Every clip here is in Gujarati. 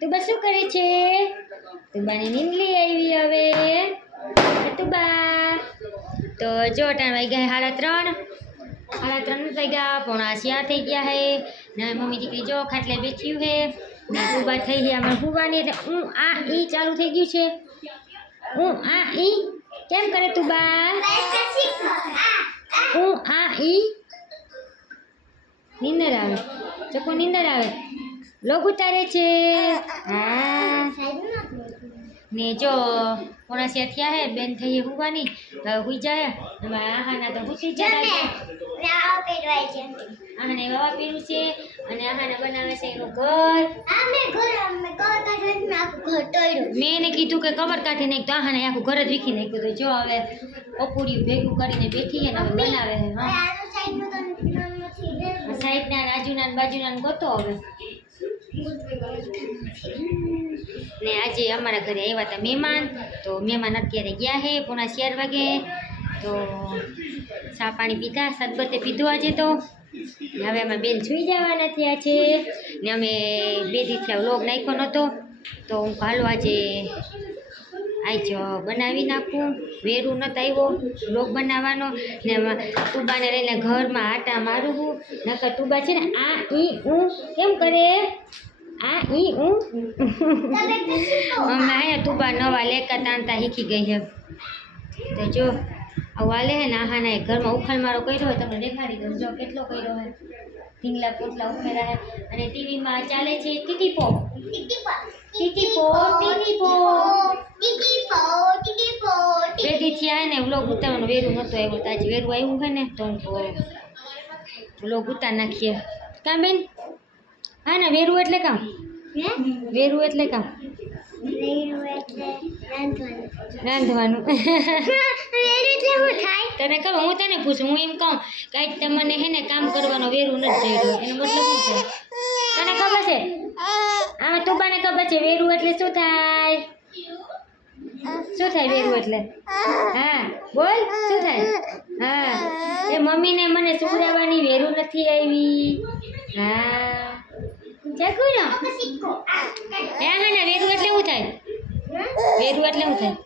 તુબા શું કરે છે? તુબાની નીંદલી આવી હવે. તુબા તો જો ટાઈમ વાગી ગયા 3:30 વાગ્યા, 4:45 થઈ ગયા હે ને મમ્મી દીકરી જો ખાટલે બેઠ્યું હે ને તુબા થઈ ગયા અમારે હુવાની એટલે હું આ ઈ ચાલુ થઈ ગયું છે. હું આ ઈ કેમ કરે તુબા? હું આ ઈ નીંદર આવે ચકો નીંદર આવે લોગ ઉતારે છે. હા ને જો 4:45 થયા હે બેન થઈ હુવાની તો હુઈ જાય આહાના તો હુતી જાય આહાને વાવા પીરું છે અને આહાને બનાવે છે એનું ઘર. મેં એને કીધું કે કબર કાઢી નાખ તો આહાને આખું ઘર જ વીખી નાખ્યું. તો જો હવે પપુડિયું ભેગું કરીને બેઠી હે ને હવે બનાવે છે. હા સાઈડના રાજુના બાજુના ગોતો હવે. ને આજે અમારા ઘરે આવ્યા હતા મહેમાન, તો મહેમાન અત્યારે ગયા હે 4:45 વાગે. તો ચા પાણી પીધા, સરબતે પીધું આજે તો. ને હવે અમે બેન સુઈ જવાના થયા છે ને અમે 2 દિવસથી વ્લોગ નાખ્યો નહોતો તો હું હાલો આજે આજ બનાવી નાખું. વેરું નહોતો આવ્યો વ્લોગ બનાવવાનો ને તુબાને લઈને ઘરમાં આટા મારું હું. નકર તુબા છે ને આ ઈ હું કેમ કરે? આ ઈ હું અમે અહીંયા તુબા નવા લેકા તાણતા શીખી ગઈ છે. તો જો આવું હાલે હે ને આહાના ઘરમાં ઉખલ મારો કર્યો હોય તમને દેખાડી દઉં. જો કેટલો કર્યો હોય, ઢીંગલા પોટલા ઉખેરા હે અને ટીવીમાં ચાલે છે ટીટીપો. બેથી થયા ને વ્લોગ ઉતારવાનું વેરું નહોતું આવ્યું તો આજે વેરું આવ્યું છે ને તો વ્લોગ ઉતાર નાખીએ. કાં બેન? હા ને વેરું એટલે કામ? વેરું એટલે કામ રાંધવાનું. તને ખબર હું તને પૂછું, હું એમ કહું કાંઈક તમને હે ને કામ કરવાનો વેરું નથી જોઈ એનો મતલબ શું છે તને ખબર છે? આમાં તુબાને ખબર છે વેરું એટલે શું થાય? શું થાય વેરું એટલે? હા બોલ શું થાય? હા એ મમ્મીને મને સુવડાવવાની વેરું નથી આવી. હા ચકુનો હે ને વેરું એટલે શું થાય? વેરું એટલે શું થાય?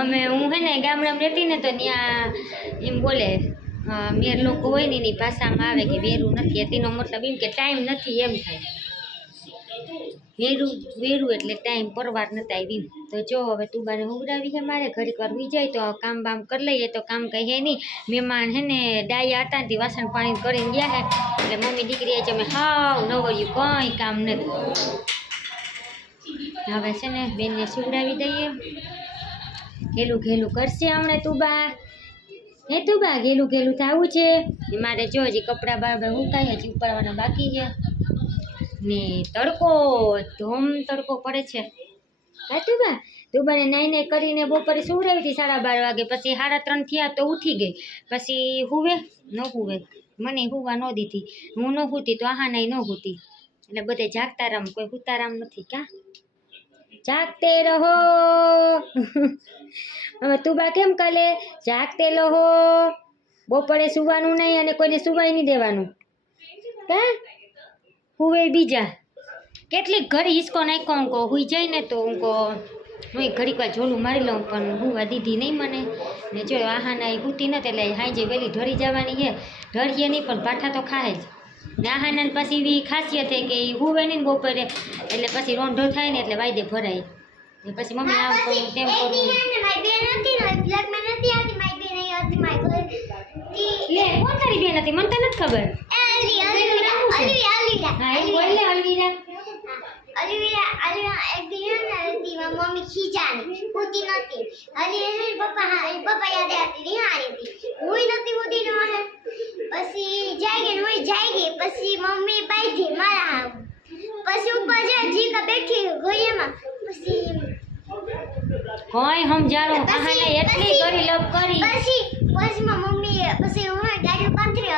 અમે હું હે ને ગામડામાં રહેતી ને તો ત્યાં એમ બોલે મેર લોકો હોય ને એની ભાષામાં આવે કે વેરું નથી, એનો મતલબ એમ કે ટાઈમ નથી એમ થાય. વેરું એટલે ટાઈમ પરવાર નથી આવી. તો જો હવે તુબાને હુવડાવી છે મારે, ઘડીક વાર હુઈ જાય તો કામ બામ કરી લઈએ. તો કામ કંઈ હે નહીં, મહેમાન હે ને ડાયા હતા ને વાસણ પાણી કરીને ગયા હે એટલે મમ્મી દીકરી આજે અમે હાવ નવર્યું કંઈ કામ નથી. હવે છે ને બેનને સુવડાવી દઈએ. ઘેલું કરશે હમણાં તુબા. હે તુબા ઘેલું થવું છે મારે. જો હજી કપડાં બાર ઉકાય હજી ઉપાડવાના બાકી છે ને તડકો ધોમ તડકો પડે છે. હા તુબાને નાઈને કરીને બપોરે સુવડાવી હતી 12:30 વાગે, પછી 3:30 થયા તો ઉઠી ગઈ. પછી હુવે મને હુવા ન દીધી, હું ન હુતી તો આહાનાય ન હુતી એટલે બધે જાગતા રામ, કોઈ હુતારામ નથી. ક્યાં જાગતે રહો. હવે તુબા કેમ કરે? જાગતે રહો, બપોરે સુવાનું નહીં અને કોઈને સુવાય નહીં દેવાનું. કા હુવે બીજા કેટલીક ઘડી હિસકો નાખ્યો હું હુઈ જાય ને તો હું ઘડીક વાર ઝોલું મારી લઉં પણ હુવા દીધી નહીં મને. ને જો આહાના એ હુતી નથી એટલે હાંજે વહેલી ઢળી જવાની છે. ઢળીએ નહીં પણ પાઠા તો ખાય જ. ને આહાના પછી એવી ખાસિયત છે કે એ હુવે નહીં ને બપોરે એટલે પછી રોંઢો થાય ને એટલે વાયદે ભરાય. ને પછી મમ્મી આમ કરું તેમ કરું. લે કોણ તારી બેન હતી? મને તો નથી ખબર. મમ્મી ખીજાની હોતી નથી. પપ્પા યાદ આવતી નિહાળી હતી. હું નથી હોતી ને પછી જાગી પછી મમ્મી બાઈથી મારા પછી ઉપર જાય જીકા બેઠી ગોળીમાં પછી કોઈ સમજાણો આહાને એટલી કરી લપ કરી પછી મમ્મી પછી હું ગાડી પાથરી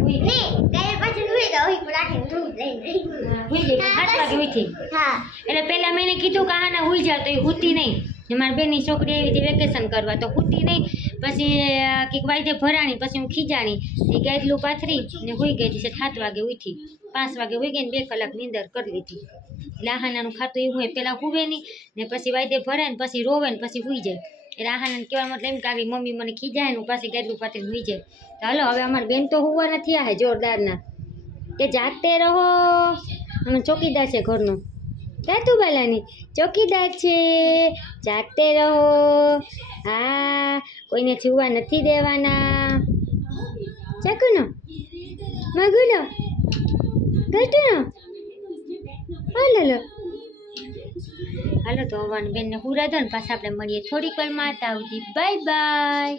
હુઈ ને ગાડી પાથરી હુઈ તો હુઈ રાખીને ધૂમ લઈને હુઈ ગઈ 7 વાગે ઉઠી. હા એટલે પહેલા મેં કીધું કે આહાને હુઈ જા તો એ હુતી નહીં. મારી બેનની છોકરી આવી હતી વેકેશન કરવા તો હુતી નહીં. પછી કંઈક વાયદે ભરાણી, પછી હું ખીજાણી એ ગાયટલું પાથરી ને હોઈ ગઈ હતી. 7 વાગે ઉઠી, 5 વાગે હોઈ ગઈ ને 2 કલાક નીંદર કરી લીધી. એટલે આહાનાનું ખાતું એવું હોય, પહેલાં હુવે નહીં ને પછી વાયદે ભરાય ને પછી રોવે ને પછી હુઈ જાય. એટલે આહાનાને કહેવાનો મતલબ એમ કે આવી મમ્મી મને ખીજાય ને હું પાછી ગાયટલું પાથરીને હુઈ જાય. તો હાલો હવે અમારા બેન તો હુવાના થયા હે જોરદારના, કે જાગતે રહો. અમે ચોકીદાર છે ઘરનો, તું બાલાની ચોકીદાર છે, જાગતે રહો. હા, કોઈને છુવા નથી દેવાના. ચાકુનો મગુનો ગટુનો હાલો. હાલો તો હવાની બેનને હુરા દો ને પાછા આપણે મળીએ થોડીક વારમાં. ત્યાં સુધી બાય બાય.